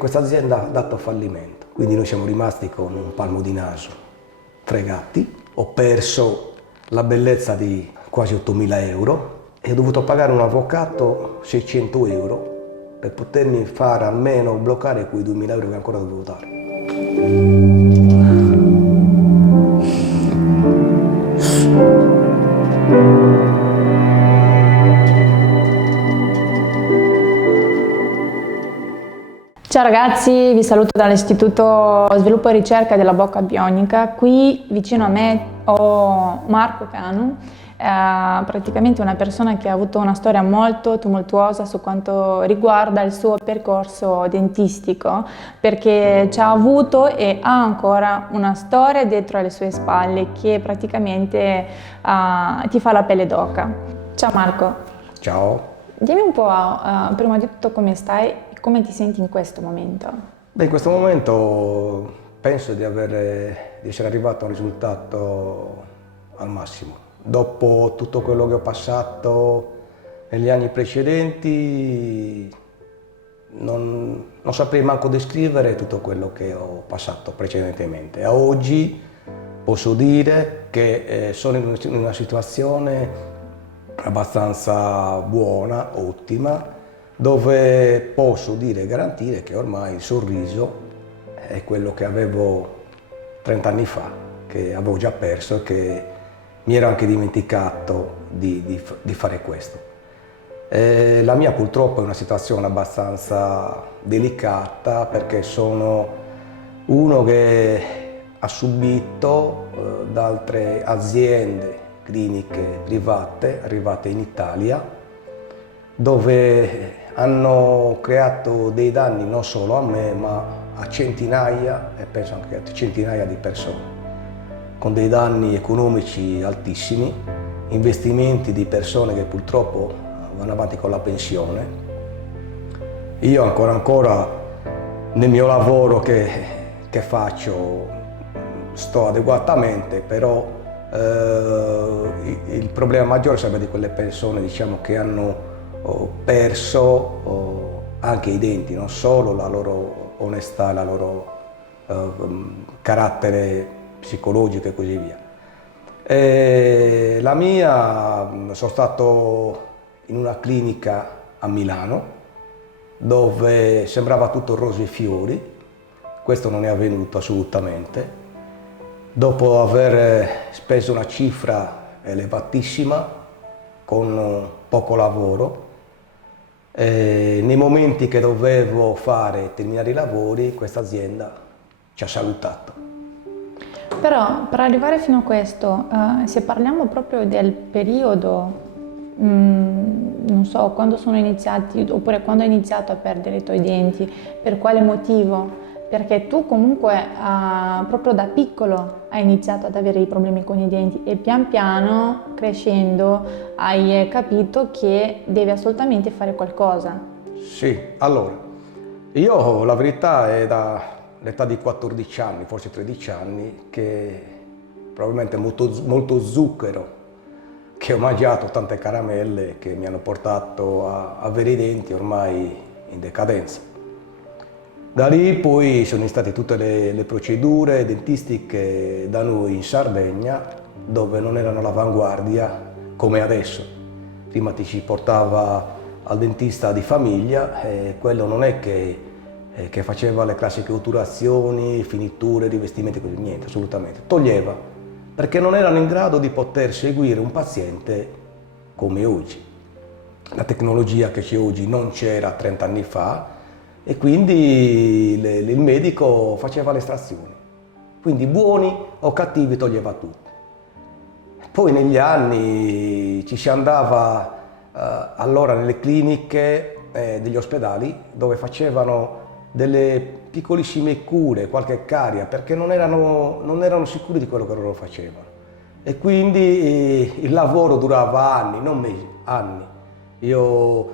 Questa azienda ha dato fallimento, quindi noi siamo rimasti con un palmo di naso, fregati. Ho perso la bellezza di quasi 8.000 euro e ho dovuto pagare un avvocato 600 euro per potermi fare almeno bloccare quei 2.000 euro che ancora dovevo dare. Ciao ragazzi, vi saluto dall'Istituto Sviluppo e Ricerca della Bocca Bionica. Qui vicino a me ho Marco Canu, praticamente una persona che ha avuto una storia molto tumultuosa su quanto riguarda il suo percorso dentistico, perché ci ha avuto e ha ancora una storia dietro alle sue spalle che praticamente ti fa la pelle d'oca. Ciao Marco. Ciao. Dimmi un po', prima di tutto, come stai e come ti senti in questo momento? Beh, in questo momento penso di essere arrivato a un risultato al massimo. Dopo tutto quello che ho passato negli anni precedenti, non saprei manco descrivere tutto quello che ho passato precedentemente. A oggi posso dire che sono in una situazione abbastanza buona, ottima, dove posso dire e garantire che ormai il sorriso è quello che avevo 30 anni fa, che avevo già perso e che mi ero anche dimenticato di fare questo. La mia purtroppo è una situazione abbastanza delicata perché sono uno che ha subito da altre aziende cliniche private arrivate in Italia, dove hanno creato dei danni non solo a me, ma a centinaia, e penso anche a centinaia di persone, con dei danni economici altissimi, investimenti di persone che purtroppo vanno avanti con la pensione. Io ancora nel mio lavoro che faccio sto adeguatamente, però il problema maggiore sarebbe di quelle persone, diciamo, che hanno perso anche i denti, non solo la loro onestà, la loro carattere psicologico e così via. La mia, sono stato in una clinica a Milano dove sembrava tutto rose e fiori. Questo non è avvenuto assolutamente. Dopo aver speso una cifra elevatissima con poco lavoro, nei momenti che dovevo terminare i lavori, questa azienda ci ha salutato. Però per arrivare fino a questo, se parliamo proprio del periodo, non so, quando sono iniziati, oppure quando hai iniziato a perdere i tuoi denti, per quale motivo? Perché tu comunque proprio da piccolo hai iniziato ad avere i problemi con i denti e pian piano, crescendo, hai capito che devi assolutamente fare qualcosa. Sì, allora, io la verità è dall'età di 14 anni, forse 13 anni, che probabilmente molto zucchero, che ho mangiato tante caramelle che mi hanno portato a avere i denti ormai in decadenza. Da lì poi sono state tutte le procedure dentistiche da noi in Sardegna, dove non erano all'avanguardia come adesso. Prima ti ci portava al dentista di famiglia e quello non è che faceva le classiche otturazioni, finiture, rivestimenti, così, niente, assolutamente. Toglieva, perché non erano in grado di poter seguire un paziente come oggi. La tecnologia che c'è oggi non c'era 30 anni fa, e quindi il medico faceva le estrazioni, quindi buoni o cattivi toglieva tutto. Poi negli anni ci si andava allora nelle cliniche degli ospedali dove facevano delle piccolissime cure, qualche caria, perché non erano sicuri di quello che loro facevano. E quindi il lavoro durava anni, non mesi, anni. Io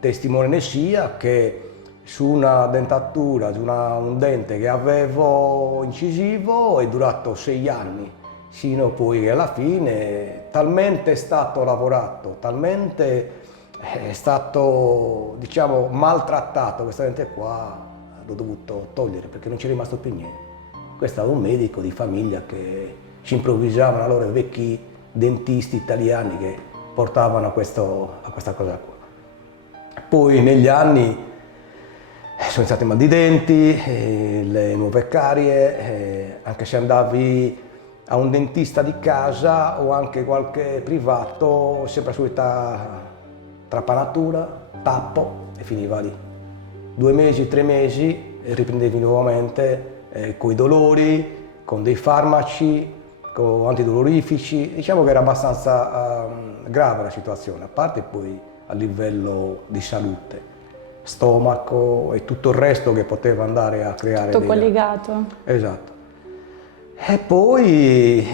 testimone ne sia che su una dentatura, su un dente che avevo incisivo è durato 6 anni, sino poi alla fine talmente è stato lavorato, talmente è stato, diciamo, maltrattato questo dente qua, l'ho dovuto togliere perché non c'è rimasto più niente. Questo era un medico di famiglia che ci improvvisavano allora i vecchi dentisti italiani che portavano a questa cosa qua. Poi negli anni sono iniziati i mal di denti, le nuove carie, anche se andavi a un dentista di casa o anche qualche privato, sempre la solita trapanatura, tappo e finiva lì. 2 mesi, 3 mesi e riprendevi nuovamente con i dolori, con dei farmaci, con antidolorifici. Diciamo che era abbastanza grave la situazione, a parte poi a livello di salute, stomaco e tutto il resto che poteva andare a creare. Tutto collegato. Esatto. E poi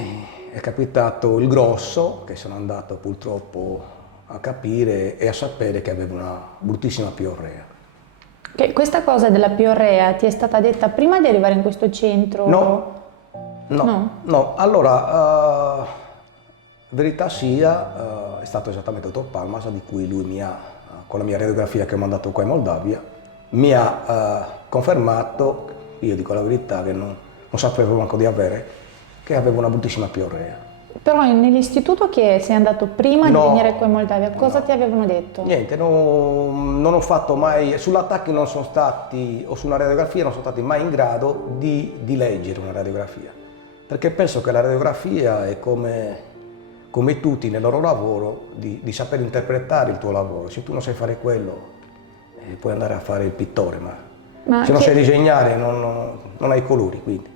è capitato il grosso, che sono andato purtroppo a capire e a sapere che avevo una bruttissima piorrea. Che questa cosa della piorrea ti è stata detta prima di arrivare in questo centro? No. Allora, verità sia, è stato esattamente il dottor Palmas, di cui lui mi ha, con la mia radiografia che ho mandato qua in Moldavia, mi ha confermato, io dico la verità, che non sapevo manco di avere, che avevo una bruttissima piorrea. Però nell'istituto che sei andato prima di venire qua in Moldavia, cosa ti avevano detto? Niente, non ho fatto mai, sull'attacco non sono stati, o sulla radiografia non sono stati mai in grado di leggere una radiografia, perché penso che la radiografia è come tutti nel loro lavoro, di saper interpretare il tuo lavoro. Se tu non sai fare quello, puoi andare a fare il pittore, ma se non sai disegnare non hai i colori, quindi.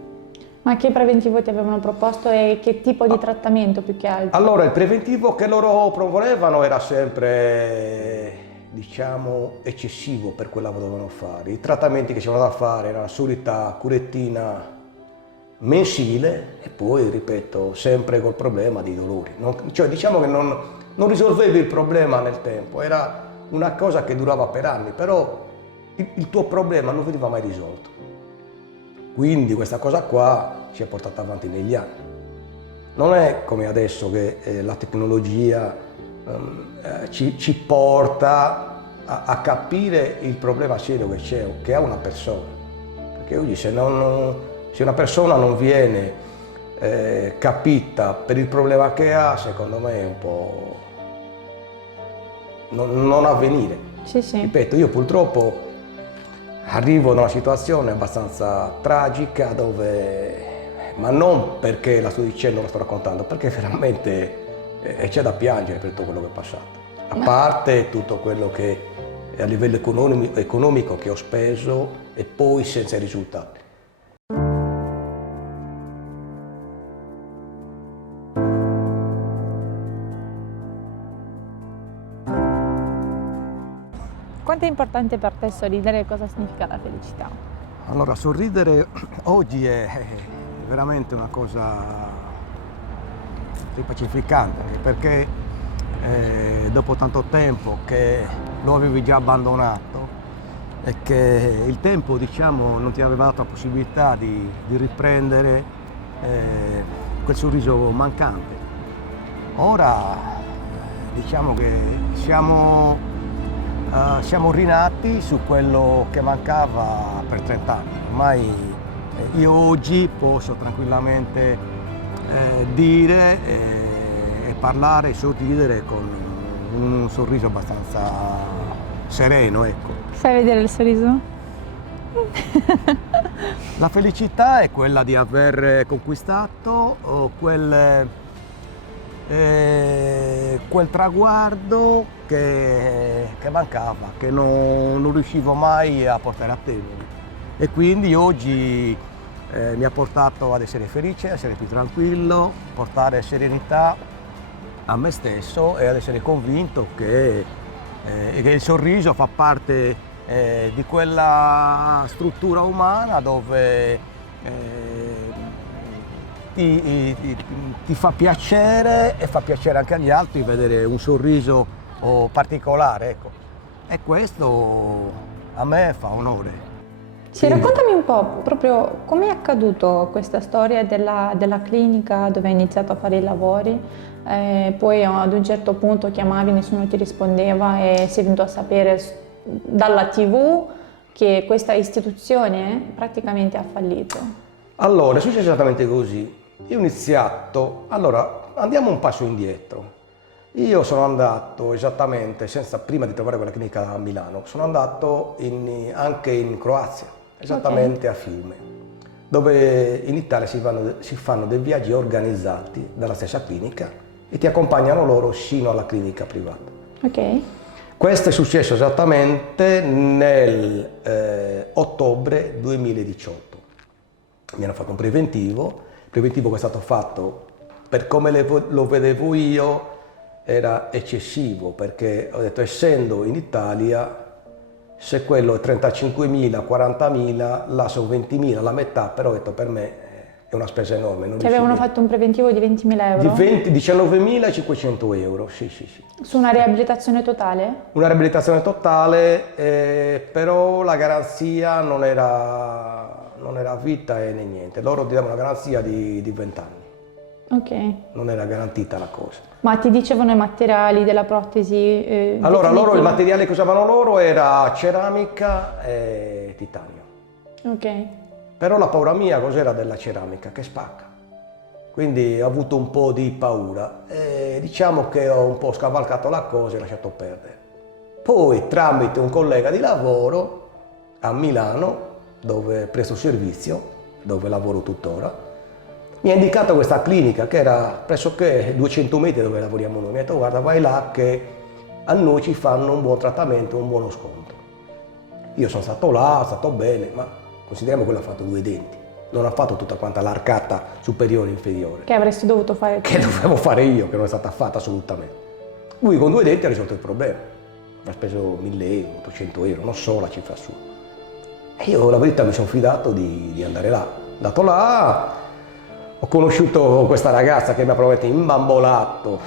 Ma che preventivo ti avevano proposto e che tipo di trattamento più che altro? Allora, il preventivo che loro proponevano era sempre, diciamo, eccessivo per quella che dovevano fare. I trattamenti che c'erano da fare era la solita curettina mensile e poi, ripeto, sempre col problema dei dolori. Cioè, diciamo che non risolvevi il problema nel tempo, era una cosa che durava per anni, però il tuo problema non veniva mai risolto. Quindi questa cosa qua ci è portata avanti negli anni. Non è come adesso che la tecnologia ci porta a capire il problema serio che ha una persona. Perché oggi se una persona non viene capita per il problema che ha, secondo me è un po' non avvenire. Sì. Ripeto, io purtroppo arrivo da una situazione abbastanza tragica ma non perché la sto dicendo, la sto raccontando, perché veramente c'è da piangere per tutto quello che è passato. A parte tutto quello che a livello economico che ho speso e poi senza risultati. Quanto è importante per te sorridere e cosa significa la felicità? Allora, sorridere oggi è veramente una cosa pacificante, perché dopo tanto tempo che lo avevi già abbandonato e che il tempo, diciamo, non ti aveva dato la possibilità di riprendere quel sorriso mancante. Ora diciamo che siamo rinati su quello che mancava per 30 anni. Ormai io oggi posso tranquillamente dire e parlare e sorridere con un sorriso abbastanza sereno, ecco. Fai vedere il sorriso? La felicità è quella di aver conquistato quel traguardo che mancava, che non riuscivo mai a portare a termine. E quindi oggi mi ha portato ad essere felice, a essere più tranquillo, portare serenità a me stesso e ad essere convinto che il sorriso fa parte di quella struttura umana dove ti fa piacere e fa piacere anche agli altri vedere un sorriso particolare, ecco. E questo a me fa onore. Sì, raccontami un po' proprio come è accaduto questa storia della clinica dove hai iniziato a fare i lavori, poi ad un certo punto chiamavi, nessuno ti rispondeva e sei venuto a sapere dalla TV che questa istituzione praticamente ha fallito? Allora, è successo esattamente così. Io ho iniziato, allora andiamo un passo indietro. Io sono andato esattamente, prima di trovare quella clinica a Milano, sono andato anche in Croazia, esattamente a Fiume, dove in Italia si fanno dei viaggi organizzati dalla stessa clinica e ti accompagnano loro sino alla clinica privata. Ok. Questo è successo esattamente nel ottobre 2018. Mi hanno fatto un preventivo che è stato fatto, per come lo vedevo io, era eccessivo, perché ho detto, essendo in Italia, se quello è 35.000, 40.000, là sono 20.000, la metà, però ho detto, per me è una spesa enorme. Non Ti avevano fatto un preventivo di 20.000 euro? Di 19.500 euro, sì. Su una riabilitazione totale? Una riabilitazione totale, però la garanzia non era a vita e né niente. Loro ti davano una garanzia di 20 anni. Ok. Non era garantita la cosa. Ma ti dicevano i materiali della protesi? Allora, definitiva? il materiale che usavano loro era ceramica e titanio. Ok. Però la paura mia cos'era della ceramica? Che spacca. Quindi ho avuto un po' di paura e diciamo che ho un po' scavalcato la cosa e lasciato perdere. Poi tramite un collega di lavoro a Milano, dove presto servizio, dove lavoro tuttora, mi ha indicato questa clinica che era pressoché 200 metri dove lavoriamo noi. Mi ha detto, guarda, vai là che a noi ci fanno un buon trattamento, un buono sconto. Io sono stato là, è stato bene, ma consideriamo che quello ha fatto 2 denti. Non ha fatto tutta quanta l'arcata superiore e inferiore. Che avresti dovuto fare tu? Che dovevo fare io, che non è stata fatta assolutamente. Lui con 2 denti ha risolto il problema. Mi ha speso 1.000 euro, 800 euro, non so la cifra sua. E io la verità mi sono fidato di andare là. Andato là, ho conosciuto questa ragazza che mi ha probabilmente imbambolato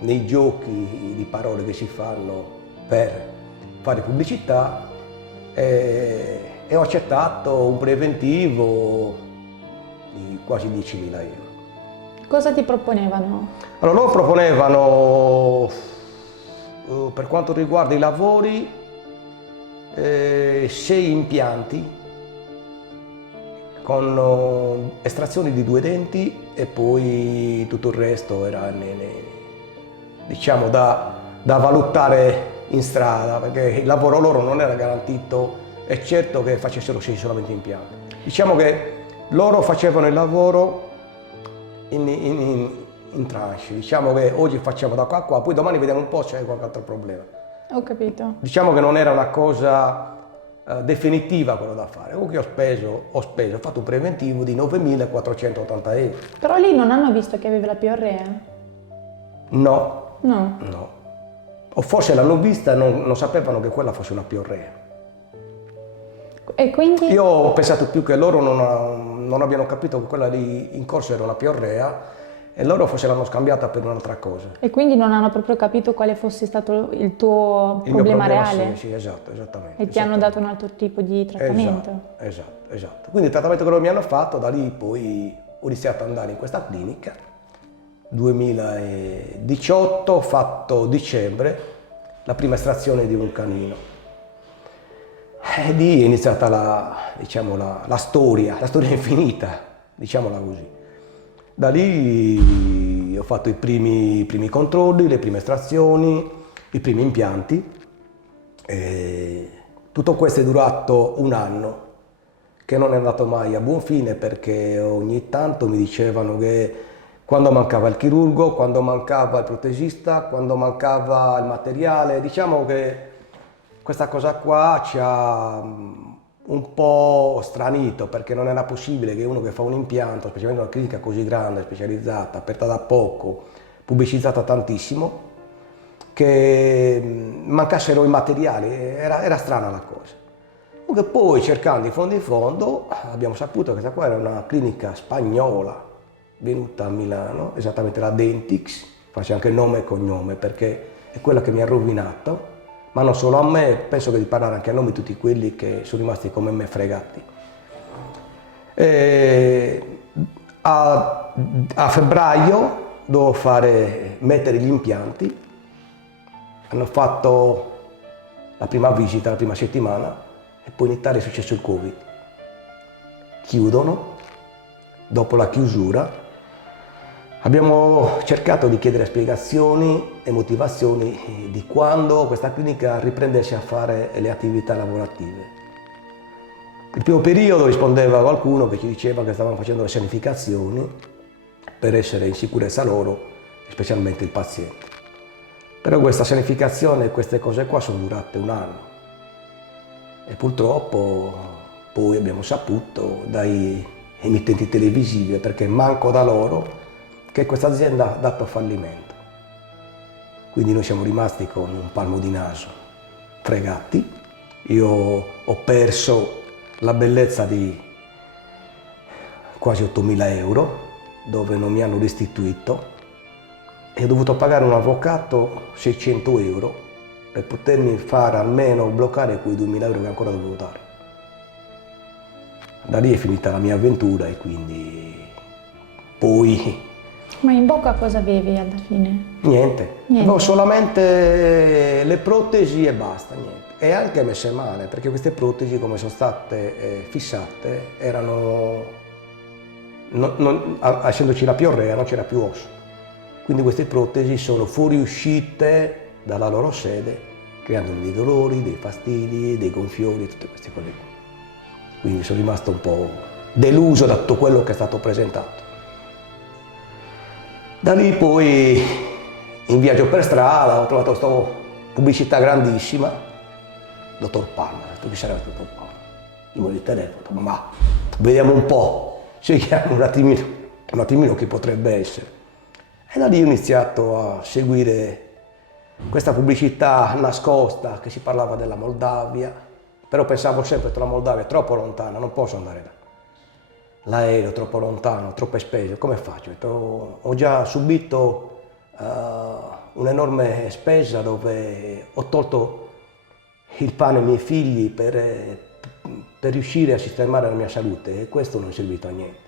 nei giochi di parole che si fanno per fare pubblicità e ho accettato un preventivo di quasi 10.000 euro. Cosa ti proponevano? Allora, loro proponevano, per quanto riguarda i lavori, 6 impianti con estrazioni di 2 denti e poi tutto il resto era diciamo da valutare in strada, perché il lavoro loro non era garantito, è certo che facessero 6 solamente impianti. Diciamo che loro facevano il lavoro in tranche, diciamo che oggi facciamo da qua a qua, poi domani vediamo un po' se c'è qualche altro problema. Ho capito. Diciamo che non era una cosa definitiva quello da fare. Comunque ho fatto un preventivo di 9.480 euro. Però lì non hanno visto che avevi la piorrea? No. No. O forse l'hanno vista e non sapevano che quella fosse una piorrea. E quindi? Io ho pensato più che loro non abbiano capito che quella lì in corso era una piorrea e loro forse l'hanno scambiata per un'altra cosa. E quindi non hanno proprio capito quale fosse stato il tuo Il mio problema reale? Sì, esatto, esattamente. E ti hanno dato un altro tipo di trattamento? Esatto. Quindi il trattamento che loro mi hanno fatto, da lì poi ho iniziato ad andare in questa clinica. 2018, ho fatto dicembre, la prima estrazione di un canino. E lì è iniziata la storia infinita, diciamola così. Da lì ho fatto i primi controlli, le prime estrazioni, i primi impianti. E tutto questo è durato 1 anno, che non è andato mai a buon fine, perché ogni tanto mi dicevano che quando mancava il chirurgo, quando mancava il protesista, quando mancava il materiale, diciamo che questa cosa qua ci ha un po' stranito, perché non era possibile che uno che fa un impianto, specialmente una clinica così grande, specializzata, aperta da poco, pubblicizzata tantissimo, che mancassero i materiali, era strana la cosa. Comunque poi, cercando in fondo, abbiamo saputo che questa qua era una clinica spagnola venuta a Milano, esattamente la Dentix, faccio anche nome e cognome perché è quella che mi ha rovinato, ma non solo a me, penso che di parlare anche a nome di tutti quelli che sono rimasti come me fregati. A febbraio dovevo mettere gli impianti, hanno fatto la prima visita, la prima settimana, E poi in Italia è successo il Covid. Chiudono, dopo la chiusura abbiamo cercato di chiedere spiegazioni e motivazioni di quando questa clinica riprendesse a fare le attività lavorative. Il primo periodo rispondeva qualcuno che ci diceva che stavano facendo le sanificazioni per essere in sicurezza loro, specialmente il paziente. Però questa sanificazione e queste cose qua sono durate un anno e purtroppo poi abbiamo saputo dai emittenti televisivi, perché manco da loro, che questa azienda ha dato fallimento. Quindi noi siamo rimasti con un palmo di naso, fregati. Io ho perso la bellezza di quasi 8.000 euro, dove non mi hanno restituito, e ho dovuto pagare un avvocato 600 euro per potermi fare almeno bloccare quei 2.000 euro che ancora dovevo dare. Da lì è finita la mia avventura e quindi poi Ma in bocca cosa avevi alla fine? niente. Avevo solamente le protesi e basta, niente. E anche messe male, perché queste protesi, come sono state fissate, erano, essendoci la piorrea, non c'era più osso. Quindi queste protesi sono fuoriuscite dalla loro sede, creando dei dolori, dei fastidi, dei gonfiori, tutte queste cose qui. Quindi sono rimasto un po' deluso da tutto quello che è stato presentato. Da lì poi, in viaggio per strada, ho trovato questa pubblicità grandissima, dottor Palma. Ho detto, chi sarebbe il dottor Palma? Il numero di telefono, ma vediamo un po', cerchiamo un attimino chi potrebbe essere. E da lì ho iniziato a seguire questa pubblicità nascosta che si parlava della Moldavia, però pensavo sempre che la Moldavia è troppo lontana, non posso andare là. L'aereo è troppo lontano, troppe spese, come faccio? Ho già subito un'enorme spesa dove ho tolto il pane ai miei figli per riuscire a sistemare la mia salute e questo non è servito a niente.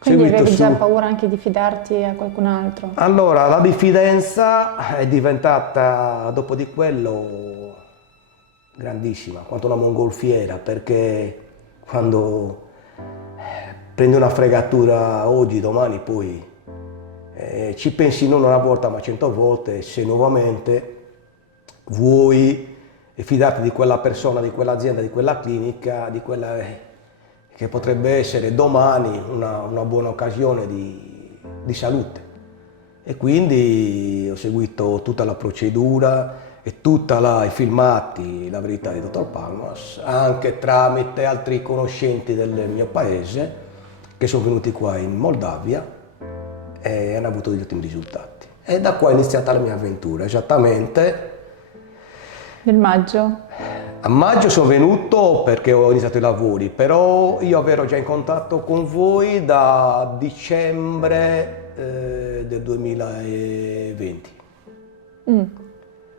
Quindi avevi già paura anche di fidarti a qualcun altro? Allora, la diffidenza è diventata, dopo di quello, grandissima, quanto una mongolfiera, perché quando prendi una fregatura oggi, domani poi ci pensi non una volta ma 100 volte se nuovamente vuoi fidarti di quella persona, di quell'azienda, di quella clinica, di quella che potrebbe essere domani una buona occasione di salute. E quindi ho seguito tutta la procedura e tutti i filmati, la verità di dottor Palmas, anche tramite altri conoscenti del mio paese che sono venuti qua in Moldavia e hanno avuto degli ottimi risultati. E da qua è iniziata la mia avventura, esattamente. Nel maggio? A maggio sono venuto perché ho iniziato i lavori, però io ero già in contatto con voi da dicembre del 2020.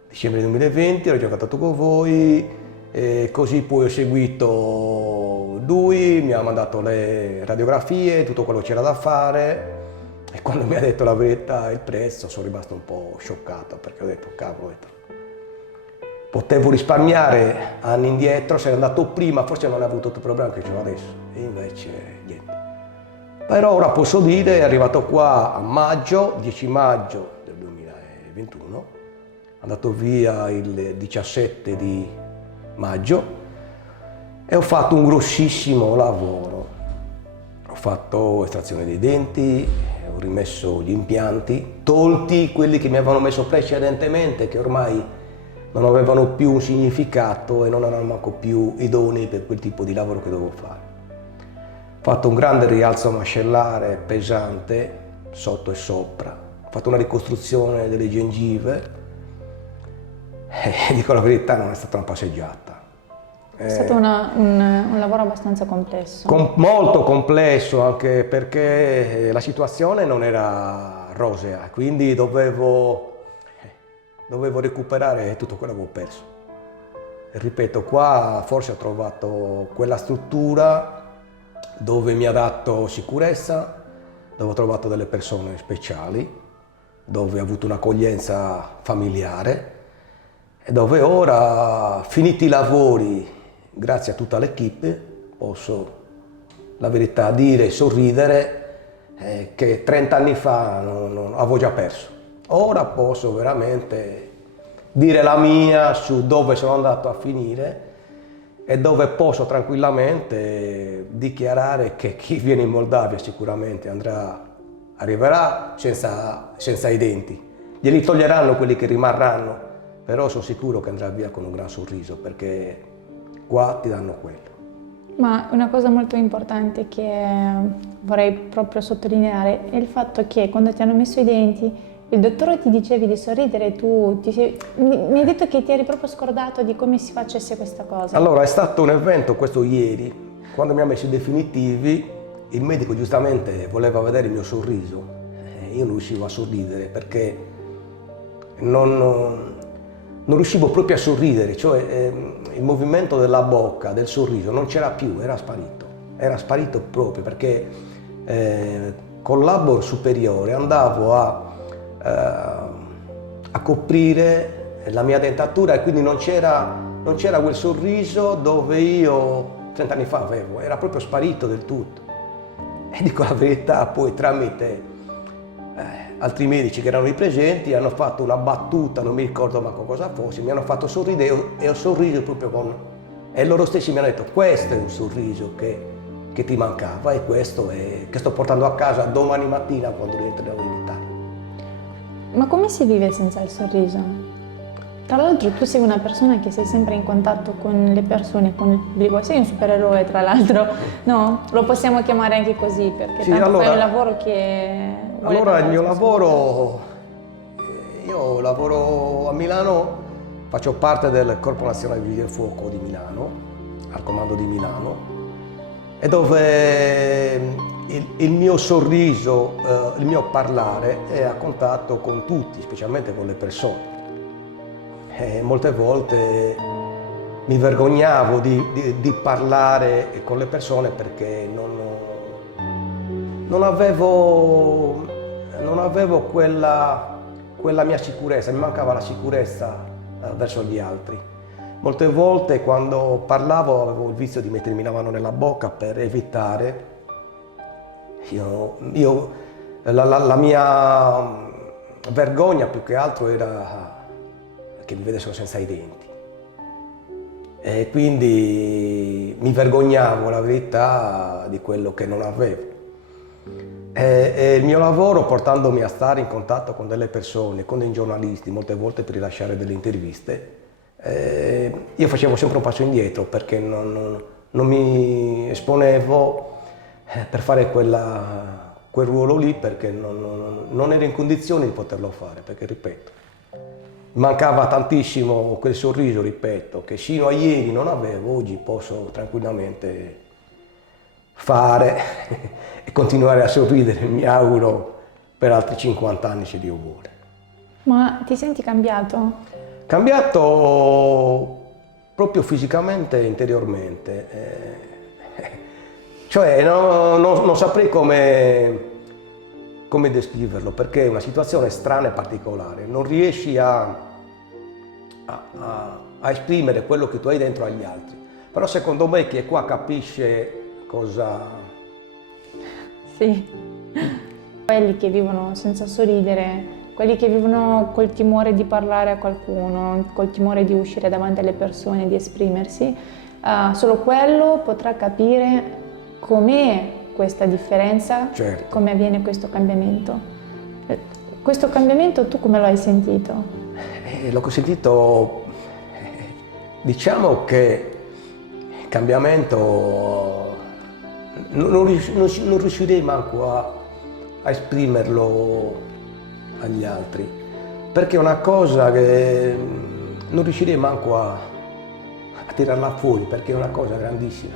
Dicembre 2020 ero già in contatto con voi, così poi ho seguito lui, mi ha mandato le radiografie, tutto quello che c'era da fare e quando mi ha detto la verità il prezzo sono rimasto un po' scioccato perché ho detto cavolo, potevo risparmiare anni indietro, se ero andato prima forse non avrei avuto tutto il problema che ho adesso e invece niente. Però ora posso dire, è arrivato qua a maggio, 10 maggio del 2021, andato via il 17 di maggio e ho fatto un grossissimo lavoro. Ho fatto estrazione dei denti, ho rimesso gli impianti, tolti quelli che mi avevano messo precedentemente che ormai non avevano più un significato e non erano manco più idonei per quel tipo di lavoro che dovevo fare. Ho fatto un grande rialzo mascellare pesante, sotto e sopra. Ho fatto una ricostruzione delle gengive e dico la verità, non è stata una passeggiata. È stato un lavoro abbastanza complesso. Molto complesso, anche perché la situazione non era rosea, quindi dovevo recuperare tutto quello che avevo perso. E ripeto, qua forse ho trovato quella struttura dove mi ha dato sicurezza, dove ho trovato delle persone speciali, dove ho avuto un'accoglienza familiare e dove ora, finiti i lavori grazie a tutta l'equipe, posso, la verità, dire e sorridere che 30 anni fa avevo già perso. Ora posso veramente dire la mia su dove sono andato a finire e dove posso tranquillamente dichiarare che chi viene in Moldavia sicuramente arriverà senza i denti. Glieli toglieranno quelli che rimarranno, però sono sicuro che andrà via con un gran sorriso, perché qua ti danno quello. Ma una cosa molto importante che vorrei proprio sottolineare è il fatto che quando ti hanno messo i denti, il dottore ti dicevi di sorridere, mi hai detto che ti eri proprio scordato di come si facesse questa cosa. Allora, è stato un evento, questo ieri, quando mi ha messo i definitivi, il medico giustamente voleva vedere il mio sorriso. Io non riuscivo a sorridere perché non riuscivo proprio a sorridere, cioè il movimento della bocca, del sorriso non c'era più, era sparito proprio, perché col labbro superiore andavo a coprire la mia dentatura e quindi non c'era quel sorriso dove io 30 anni fa avevo, era proprio sparito del tutto. E dico la verità, poi tramite altri medici che erano lì presenti hanno fatto una battuta, non mi ricordo manco cosa fosse, mi hanno fatto sorridere e ho sorriso proprio e loro stessi mi hanno detto: questo è un sorriso che ti mancava e questo è che sto portando a casa domani mattina quando rientrerò in Italia. Ma come si vive senza il sorriso? Tra l'altro tu sei una persona che sei sempre in contatto con le persone, con il pubblico, sei un supereroe tra l'altro, no? Lo possiamo chiamare anche così perché Sì, tanto allora, fai un lavoro che... Allora il mio lavoro, io lavoro a Milano, faccio parte del Corpo Nazionale Vigili del Fuoco di Milano, al comando di Milano, e dove il mio sorriso, il mio parlare è a contatto con tutti, specialmente con le persone. E molte volte mi vergognavo di parlare con le persone perché non avevo quella mia sicurezza, mi mancava la sicurezza verso gli altri. Molte volte quando parlavo avevo il vizio di mettermi la mano nella bocca per evitare. La mia vergogna più che altro era che mi vedessero senza i denti. E quindi mi vergognavo, la verità, di quello che non avevo. E il mio lavoro, portandomi a stare in contatto con delle persone, con dei giornalisti, molte volte per rilasciare delle interviste, io facevo sempre un passo indietro perché non mi esponevo per fare quel ruolo lì, perché non ero in condizioni di poterlo fare, perché ripeto, mancava tantissimo quel sorriso, ripeto, che sino a ieri non avevo, oggi posso tranquillamente fare e continuare a sorridere, mi auguro, per altri 50 anni se Dio vuole. Ma ti senti cambiato? Cambiato proprio fisicamente e interiormente. Cioè non saprei come descriverlo, perché è una situazione strana e particolare, non riesci a esprimere quello che tu hai dentro agli altri, però secondo me chi è qua capisce cosa... Sì, quelli che vivono senza sorridere, quelli che vivono col timore di parlare a qualcuno, col timore di uscire davanti alle persone, di esprimersi, solo quello potrà capire com'è questa differenza, Certo. come avviene questo cambiamento. Questo cambiamento tu come lo hai sentito? L'ho sentito, diciamo che il cambiamento non riuscirei manco a esprimerlo agli altri, perché è una cosa che non riuscirei manco a tirarla fuori, perché è una cosa grandissima.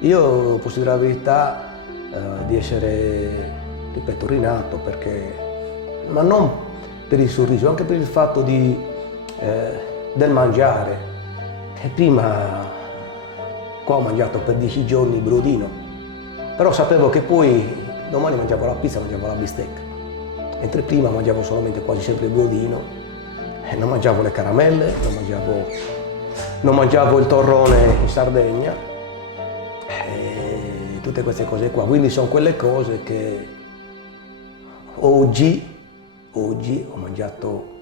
Io posso dire la verità di essere, ripeto, rinato, ma non per il sorriso, anche per il fatto del mangiare. E prima qua ho mangiato per 10 giorni brodino, però sapevo che poi domani mangiavo la pizza, mangiavo la bistecca, mentre prima mangiavo solamente quasi sempre il brodino, e non mangiavo le caramelle, non mangiavo non mangiavo il torrone in Sardegna, e tutte queste cose qua. Quindi sono quelle cose che oggi ho mangiato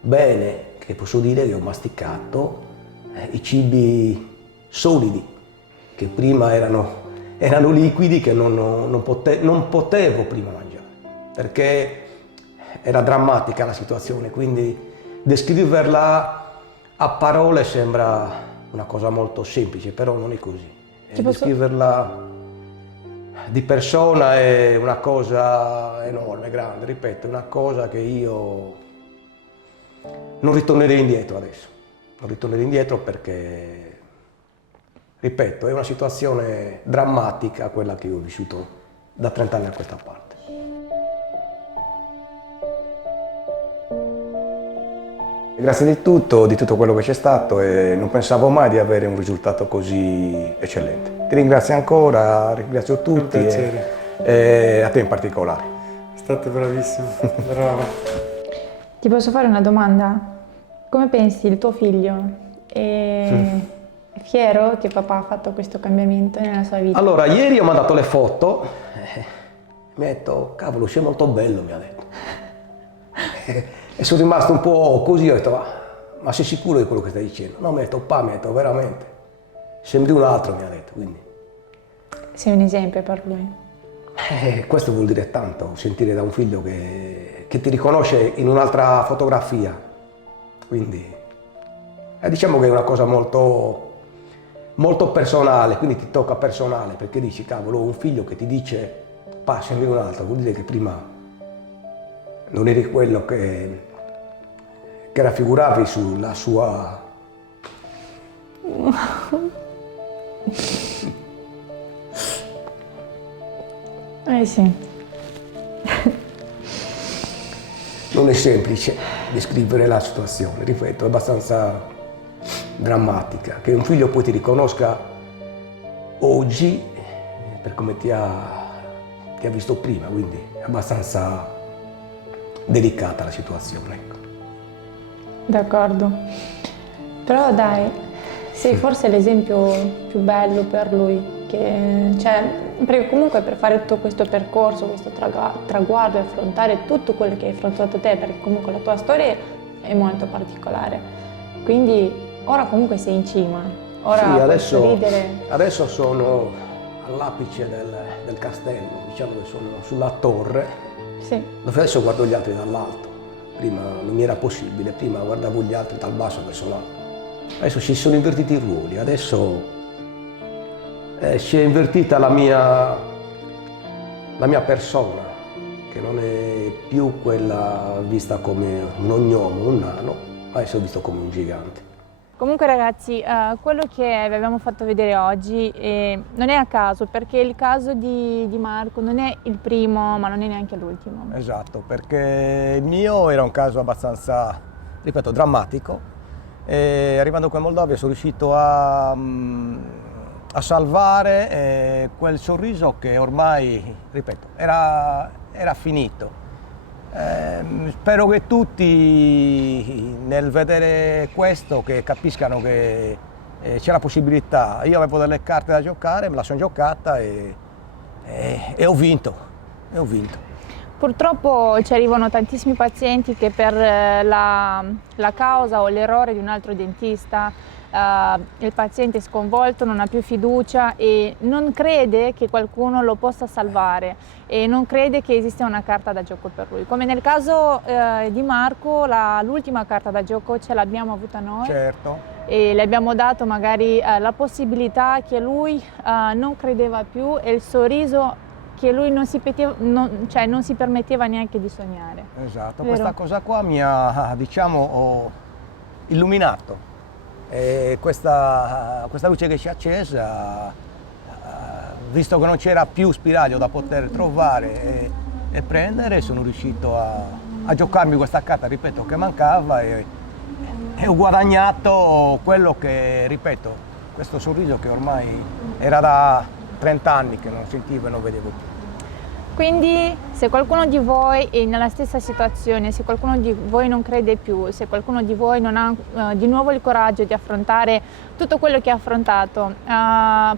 bene, che posso dire che ho masticato i cibi solidi, che prima erano liquidi, che non potevo prima mangiare, perché era drammatica la situazione, quindi descriverla a parole sembra una cosa molto semplice, però non è così. Descriverla di persona è una cosa enorme, grande, ripeto, è una cosa che io non ritornerei indietro adesso. Non ritornerei indietro perché, ripeto, è una situazione drammatica quella che io ho vissuto da 30 anni a questa parte. Grazie di tutto quello che c'è stato, e non pensavo mai di avere un risultato così eccellente. Ti ringrazio ancora, ringrazio tutti e a te in particolare. State bravissimo, brava. Ti posso fare una domanda? Come pensi il tuo figlio? È fiero che papà ha fatto questo cambiamento nella sua vita? Allora, ieri ho mandato le foto, mi ha detto, cavolo, sei molto bello, mi ha detto. E sono rimasto un po' così, ho detto, ma sei sicuro di quello che stai dicendo? No, mi ha detto, papà, mi ha detto, veramente, sembri un altro, mi ha detto, quindi. Sei un esempio per lui. Questo vuol dire tanto, sentire da un figlio che ti riconosce in un'altra fotografia, quindi diciamo che è una cosa molto, molto personale, quindi ti tocca personale, perché dici, cavolo, un figlio che ti dice, papà, sembri un altro, vuol dire che prima non eri quello che raffiguravi sulla sua... Sì. Non è semplice descrivere la situazione, ripeto, è abbastanza drammatica, che un figlio poi ti riconosca oggi per come ti ha visto prima, quindi è abbastanza delicata la situazione, ecco. D'accordo. Però dai, sei forse l'esempio più bello per lui, perché comunque per fare tutto questo percorso, questo traguardo e affrontare tutto quello che hai affrontato te, perché comunque la tua storia è molto particolare, quindi ora comunque sei in cima, ora sì, puoi sorridere. Adesso sono all'apice del castello, diciamo che sono sulla torre, sì, dove adesso guardo gli altri dall'alto. Prima non mi era possibile, prima guardavo gli altri dal basso verso l'alto. Adesso si sono invertiti i ruoli, adesso si è invertita la mia persona, che non è più quella vista come un ognomo, un nano, ma adesso è visto come un gigante. Comunque ragazzi, quello che vi abbiamo fatto vedere oggi non è a caso, perché il caso di Marco non è il primo, ma non è neanche l'ultimo. Esatto, perché il mio era un caso abbastanza, ripeto, drammatico, e arrivando qui in Moldavia sono riuscito a salvare quel sorriso che ormai, ripeto, era finito. Spero che tutti nel vedere questo che capiscano che c'è la possibilità. Io avevo delle carte da giocare, me la sono giocata e ho vinto. Purtroppo ci arrivano tantissimi pazienti che per la causa o l'errore di un altro dentista il paziente è sconvolto, non ha più fiducia e non crede che qualcuno lo possa salvare e non crede che esista una carta da gioco per lui. Come nel caso di Marco, l'ultima carta da gioco ce l'abbiamo avuta noi. Certo. E le abbiamo dato magari la possibilità che lui non credeva più e il sorriso che lui non si permetteva neanche di sognare. Esatto, vero? Questa cosa qua mi ha, diciamo, illuminato. E questa luce che si è accesa, visto che non c'era più spiraglio da poter trovare e prendere, sono riuscito a giocarmi questa carta, ripeto, che mancava e ho guadagnato quello che, ripeto, questo sorriso che ormai era da 30 anni che non sentivo e non vedevo più. Quindi se qualcuno di voi è nella stessa situazione, se qualcuno di voi non crede più, se qualcuno di voi non ha di nuovo il coraggio di affrontare tutto quello che ha affrontato,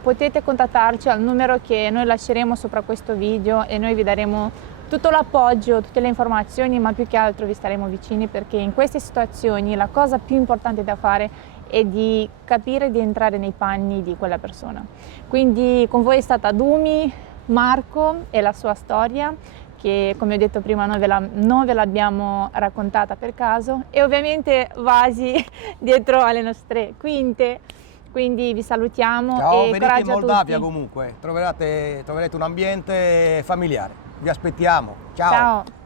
potete contattarci al numero che noi lasceremo sopra questo video e noi vi daremo tutto l'appoggio, tutte le informazioni, ma più che altro vi staremo vicini, perché in queste situazioni la cosa più importante da fare è di capire di entrare nei panni di quella persona. Quindi con voi è stata Dumi, Marco e la sua storia, che come ho detto prima non ve l'abbiamo raccontata per caso, e ovviamente Vasi dietro alle nostre quinte. Quindi vi salutiamo. Ciao, e venite in coraggio a Moldavia tutti. comunque, troverete un ambiente familiare. Vi aspettiamo. Ciao. Ciao.